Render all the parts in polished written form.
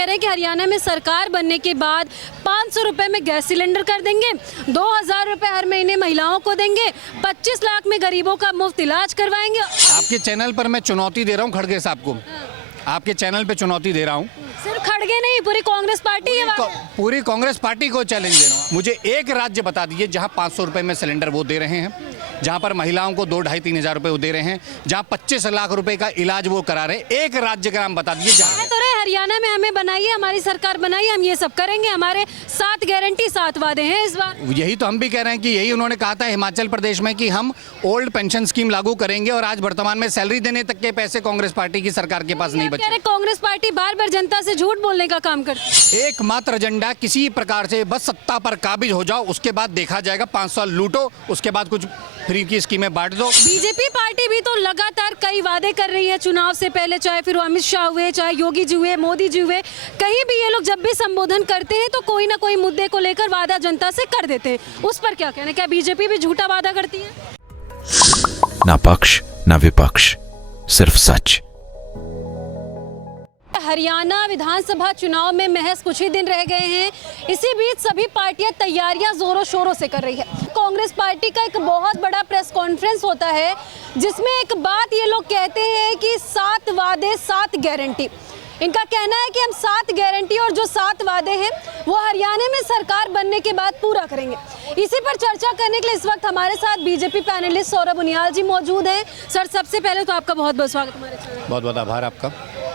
कह रहे हैं कि हरियाणा में सरकार बनने के बाद 500 रुपए में गैस सिलेंडर कर देंगे, 2000 रुपए हर महीने महिलाओं को देंगे, 25 लाख में गरीबों का मुफ्त इलाज करवाएंगे। आपके चैनल पर मैं चुनौती दे रहा हूँ खड़गे साहब को, आपके चैनल पे चुनौती दे रहा हूँ। सिर्फ खड़गे नहीं, पूरी कांग्रेस पार्टी है। पूरी कांग्रेस पार्टी को चैलेंज दे रहा हूँ। मुझे एक राज्य बता दीजिए जहाँ 500 रुपए में सिलेंडर वो दे रहे हैं, जहाँ पर महिलाओं को 2-2.5-3 हज़ार रुपए वो दे रहे हैं, जहाँ 25 लाख रुपए का इलाज वो करा रहे हैं। एक राज्य का नाम बता दीजिए जहाँ तो रहे हरियाणा में हमें बनाइए, हमारी सरकार बनाइए, हम ये सब करेंगे। हमारे 7 गारंटी 7 वादे हैं इस बार। यही तो हम भी कह रहे हैं कि यही उन्होंने कहा था हिमाचल प्रदेश में कि हम ओल्ड पेंशन स्कीम लागू करेंगे, और आज वर्तमान में सैलरी देने तक के पैसे कांग्रेस पार्टी की सरकार के पास नहीं बचे। कांग्रेस पार्टी बार-बार जनता से झूठ बोलने का काम करती है। एकमात्र एजेंडा किसी प्रकार से बस सत्ता पर काबिज हो जाओ, उसके बाद देखा जाएगा। 5 साल लूटो, उसके बाद कुछ फ्री की स्कीमें बांट दो। बीजेपी पार्टी भी तो लगातार कई वादे कर रही है चुनाव से पहले, चाहे फिर अमित शाह हुए, चाहे योगी जी हुए, मोदी जी हुए, कहीं भी ये लोग जब भी संबोधन करते हैं तो कोई ना कोई मुद्दे को लेकर वादा जनता से कर देते हैं। उस पर क्या कहना है? क्या बीजेपी भी झूठा वादा करती है? ना पक्ष ना विपक्ष, सिर्फ सच। हरियाणा विधानसभा चुनाव में महज कुछ ही दिन रह गए हैं। इसी बीच सभी पार्टियां तैयारियां जोरों शोरों से कर रही है। कांग्रेस पार्टी का एक बहुत बड़ा प्रेस कॉन्फ्रेंस होता है, जिसमें एक बात ये लोग कहते हैं कि 7 वादे 7 गारंटी। इनका कहना है कि हम 7 गारंटी और जो 7 वादे हैं वो हरियाणा में सरकार बनने के बाद पूरा करेंगे। इसी पर चर्चा करने के लिए इस वक्त हमारे साथ बीजेपी पैनलिस्ट सौरभ उनियाल जी मौजूद हैं। सर, सबसे पहले तो आपका बहुत बहुत स्वागत हमारे चैनल। बहुत बहुत आभार आपका।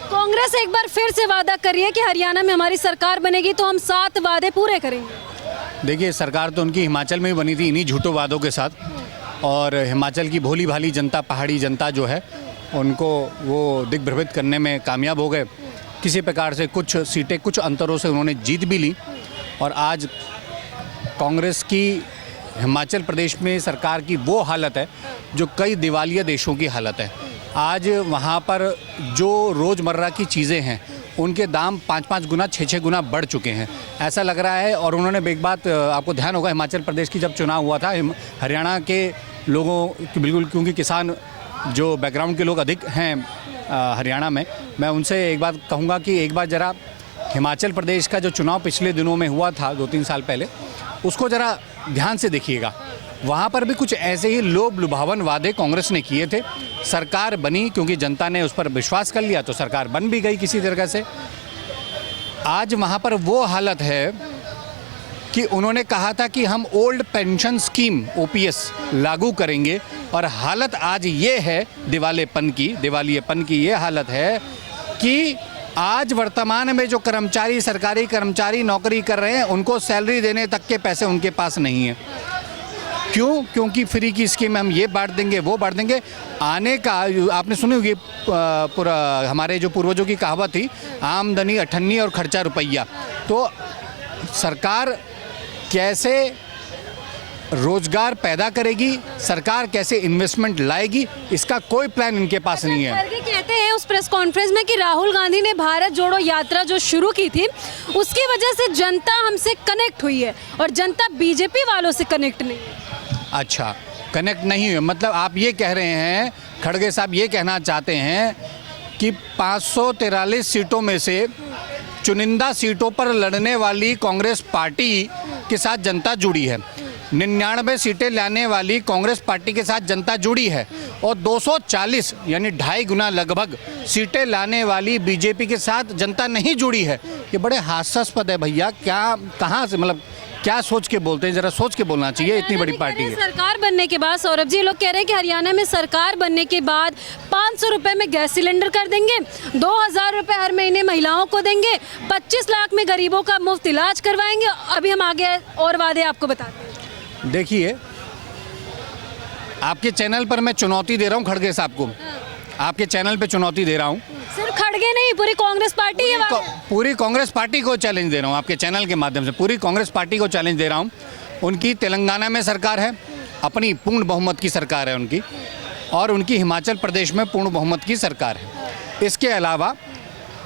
कांग्रेस एक बार फिर से वादा कर रही है कि हरियाणा में हमारी सरकार बनेगी तो हम 7 वादे पूरे करेंगे। देखिए, सरकार तो उनकी हिमाचल में ही बनी थी इन्हीं झूठों वादों के साथ, और हिमाचल की भोली भाली जनता, पहाड़ी जनता जो है, उनको वो दिग्भ्रमित करने में कामयाब हो गए। किसी प्रकार से कुछ सीटें कुछ अंतरों से उन्होंने जीत भी ली, और आज कांग्रेस की हिमाचल प्रदेश में सरकार की वो हालत है जो कई दिवालिया देशों की हालत है। आज वहाँ पर जो रोज़मर्रा की चीज़ें हैं उनके दाम 5-5 गुना 6-6 गुना बढ़ चुके हैं, ऐसा लग रहा है। और उन्होंने एक बात आपको ध्यान होगा, हिमाचल प्रदेश की जब चुनाव हुआ था, हरियाणा के लोगों की बिल्कुल, क्योंकि किसान जो बैकग्राउंड के लोग अधिक हैं हरियाणा में, मैं उनसे एक बात कहूँगा कि एक बार ज़रा हिमाचल प्रदेश का जो चुनाव पिछले दिनों में हुआ था 2-3 साल पहले, उसको ज़रा ध्यान से देखिएगा। वहाँ पर भी कुछ ऐसे ही लोभ लुभावन वादे कांग्रेस ने किए थे। सरकार बनी क्योंकि जनता ने उस पर विश्वास कर लिया, तो सरकार बन भी गई किसी तरह से। आज वहाँ पर वो हालत है कि उन्होंने कहा था कि हम ओल्ड पेंशन स्कीम OPS लागू करेंगे, और हालत आज ये है दिवालियेपन की ये हालत है कि आज वर्तमान में जो कर्मचारी, सरकारी कर्मचारी नौकरी कर रहे हैं, उनको सैलरी देने तक के पैसे उनके पास नहीं है। क्यों? क्योंकि फ्री की स्कीम हम ये बांट देंगे, वो बांट देंगे। आने का आपने सुनी होगी, पूरा हमारे जो पूर्वजों की कहावत थी, आमदनी अठन्नी और खर्चा रुपया। तो सरकार कैसे रोजगार पैदा करेगी, सरकार कैसे इन्वेस्टमेंट लाएगी, इसका कोई प्लान इनके पास नहीं है। कहते हैं उस प्रेस कॉन्फ्रेंस में कि राहुल गांधी ने भारत जोड़ो यात्रा जो शुरू की थी, उसकी वजह से जनता हमसे कनेक्ट हुई है, और जनता बीजेपी वालों से कनेक्ट नहीं है। अच्छा, कनेक्ट नहीं हुए, मतलब आप ये कह रहे हैं, खड़गे साहब ये कहना चाहते हैं कि 543 सीटों में से चुनिंदा सीटों पर लड़ने वाली कांग्रेस पार्टी के साथ जनता जुड़ी है, 99 सीटें लाने वाली कांग्रेस पार्टी के साथ जनता जुड़ी है, और 240 यानी 2.5 गुना लगभग सीटें लाने वाली बीजेपी के साथ जनता नहीं जुड़ी है। ये बड़े हास्यास्पद है भैया। क्या, कहाँ से, मतलब क्या सोच के बोलते हैं? जरा सोच के बोलना चाहिए, इतनी बड़ी पार्टी है। सरकार बनने के बाद सौरभ जी, लोग कह रहे हैं कि हरियाणा में सरकार बनने के बाद 500 रुपए में गैस सिलेंडर कर देंगे, 2000 रुपए हर महीने महिलाओं को देंगे, 25 लाख में गरीबों का मुफ्त इलाज करवाएंगे। अभी हम आगे और वादे आपको बताते हैं। देखिए, आपके चैनल पर मैं चुनौती दे रहा हूँ खड़गे साहब को, आपके चैनल पे चुनौती दे रहा हूँ। सिर्फ खड़गे नहीं, पूरी कांग्रेस पार्टी है। पूरी कांग्रेस पार्टी को चैलेंज दे रहा हूँ आपके चैनल के माध्यम से, पूरी कांग्रेस पार्टी को चैलेंज दे रहा हूँ। उनकी तेलंगाना में सरकार है, अपनी पूर्ण बहुमत की सरकार है उनकी, और उनकी हिमाचल प्रदेश में पूर्ण बहुमत की सरकार है। इसके अलावा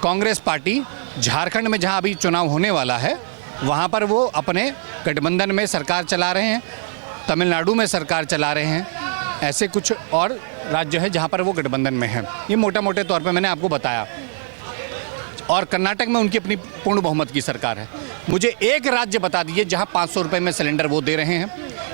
कांग्रेस पार्टी झारखंड में, जहाँ अभी चुनाव होने वाला है, वहाँ पर वो अपने गठबंधन में सरकार चला रहे हैं, तमिलनाडु में सरकार चला रहे हैं, ऐसे कुछ और राज्य है जहाँ पर वो गठबंधन में है। ये मोटा मोटे तौर पे मैंने आपको बताया। और कर्नाटक में उनकी अपनी पूर्ण बहुमत की सरकार है। मुझे एक राज्य बता दीजिए जहां 500 रुपए में सिलेंडर वो दे रहे हैं,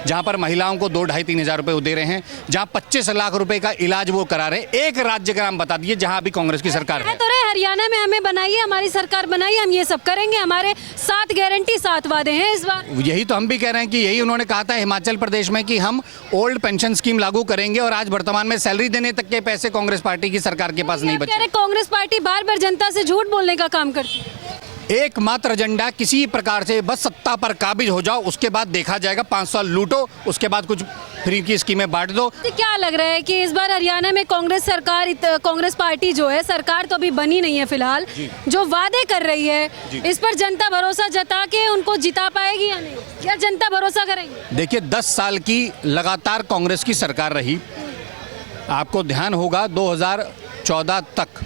जहां पर महिलाओं को 2-2.5-3 हज़ार रुपए वो दे रहे हैं, जहां 25 लाख रुपए का इलाज वो करा रहे हैं। एक राज्य का नाम बता दीजिए जहां अभी कांग्रेस की सरकार है। तो रहे हरियाणा में हमें बनाइए, हमारी सरकार बनाइए, हम ये सब करेंगे, हमारे 7 गारंटी 7 वादे हैं इस बार। यही तो हम भी कह रहे हैं कि यही उन्होंने कहा था हिमाचल प्रदेश में कि हम ओल्ड पेंशन स्कीम लागू करेंगे, और आज वर्तमान में सैलरी देने तक के पैसे कांग्रेस पार्टी की सरकार के पास नहीं बचे। कांग्रेस पार्टी बार बार जनता से झूठ बोलने का काम करती है। एकमात्र एजेंडा किसी प्रकार से बस सत्ता पर काबिज हो जाओ, उसके बाद देखा जाएगा। 5 साल लूटो, उसके बाद कुछ फ्री की स्कीमें बांट दो। तो क्या लग रहा है कि इस बार हरियाणा में कांग्रेस सरकार, कांग्रेस पार्टी जो है, सरकार तो अभी बनी नहीं है फिलहाल, जो वादे कर रही है इस पर जनता भरोसा जता के उनको जिता पाएगी या नहीं? क्या जनता भरोसा करेगी? देखिए 10 साल की लगातार कांग्रेस की सरकार रही। आपको ध्यान होगा 2014 तक,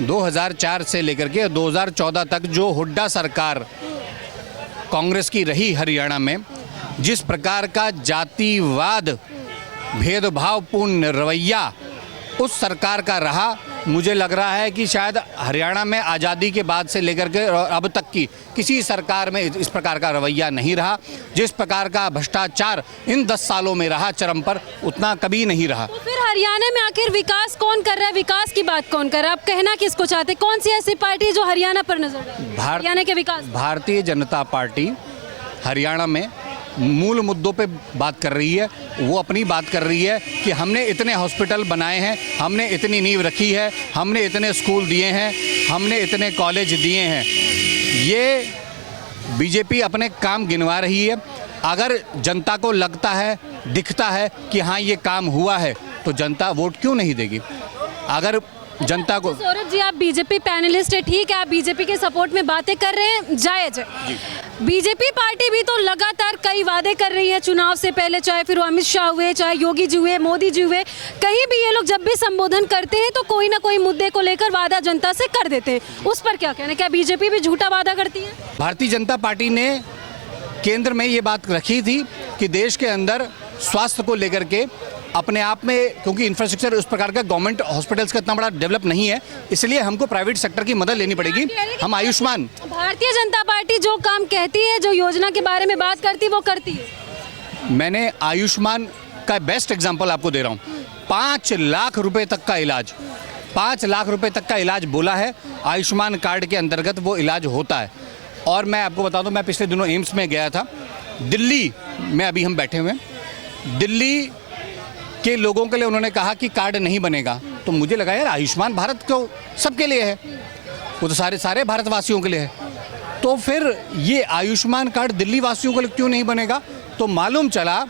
2004 से लेकर के 2014 तक जो हुड्डा सरकार कांग्रेस की रही हरियाणा में, जिस प्रकार का जातिवाद भेदभावपूर्ण रवैया उस सरकार का रहा, मुझे लग रहा है कि शायद हरियाणा में आज़ादी के बाद से लेकर के और अब तक की किसी सरकार में इस प्रकार का रवैया नहीं रहा। जिस प्रकार का भ्रष्टाचार इन 10 सालों में रहा चरम पर, उतना कभी नहीं रहा। तो फिर हरियाणा में आखिर विकास कौन कर रहा है? विकास की बात कौन कर रहा है? आप कहना किसको चाहते? कौन सी ऐसी पार्टी जो हरियाणा पर नजर डाले? हरियाणा के विकास। भारतीय जनता पार्टी हरियाणा में मूल मुद्दों पे बात कर रही है। वो अपनी बात कर रही है कि हमने इतने हॉस्पिटल बनाए हैं, हमने इतनी नींव रखी है, हमने इतने स्कूल दिए हैं, हमने इतने कॉलेज दिए हैं। ये बीजेपी अपने काम गिनवा रही है। अगर जनता को लगता है, दिखता है कि हाँ ये काम हुआ है, तो जनता वोट क्यों नहीं देगी? अगर जनता को। सौरभ जी, आप बीजेपी पैनलिस्ट है, ठीक है, आप बीजेपी के सपोर्ट में बातें कर रहे हैं, जायज है। बीजेपी पार्टी भी तो लगातार कई वादे कर रही है चुनाव से पहले, चाहे फिर वो अमित शाह हुए, चाहे योगी जी हुए, मोदी जी हुए, कहीं भी ये लोग जब भी संबोधन करते हैं तो कोई ना कोई मुद्दे को लेकर वादा जनता से कर देते हैं। उस पर क्या कहना है? क्या बीजेपी भी झूठा वादा करती है? भारतीय जनता पार्टी ने केंद्र में ये बात रखी थी कि देश के अंदर स्वास्थ्य को लेकर के अपने आप में, क्योंकि इंफ्रास्ट्रक्चर उस प्रकार का गवर्नमेंट हॉस्पिटल्स का इतना बड़ा डेवलप नहीं है, इसलिए हमको प्राइवेट सेक्टर की मदद लेनी पड़ेगी। हम आयुष्मान, भारतीय जनता पार्टी जो काम कहती है, जो योजना के बारे में बात करती है, वो करती है। मैंने आयुष्मान का बेस्ट एग्जांपल आपको दे रहा हूँ। 5 लाख रुपए तक का इलाज, 5 लाख रुपए तक का इलाज बोला है, आयुष्मान कार्ड के अंतर्गत वो इलाज होता है। और मैं आपको बता दूं, मैं पिछले दिनों एम्स में गया था, दिल्ली में अभी हम बैठे हुए हैं, दिल्ली के लोगों के लिए उन्होंने कहा कि कार्ड नहीं बनेगा। तो मुझे लगा यार आयुष्मान भारत को सबके लिए है, वो तो सारे भारतवासियों के लिए है, तो फिर ये आयुष्मान कार्ड दिल्ली वासियों के लिए क्यों नहीं बनेगा? तो मालूम चला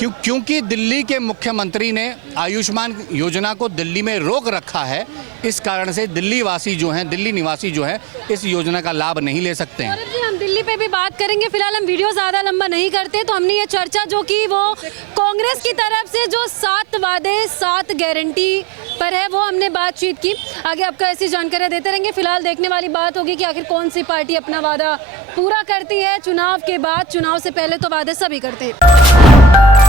क्योंकि दिल्ली के मुख्यमंत्री ने आयुष्मान योजना को दिल्ली में रोक रखा है, इस कारण से दिल्ली वासी जो हैं, दिल्ली निवासी जो हैं, इस योजना का लाभ नहीं ले सकते हैं। जी, हम दिल्ली पे भी बात करेंगे, फिलहाल हम वीडियो ज़्यादा लंबा नहीं करते। तो हमने ये चर्चा जो की वो कांग्रेस की तरफ से जो 7 वादे 7 गारंटी पर है, वो हमने बातचीत की। आगे आपको ऐसी जानकारी देते रहेंगे। फिलहाल देखने वाली बात होगी कि आखिर कौन सी पार्टी अपना वादा पूरा करती है चुनाव के बाद। चुनाव से पहले तो वादे सभी करते हैं।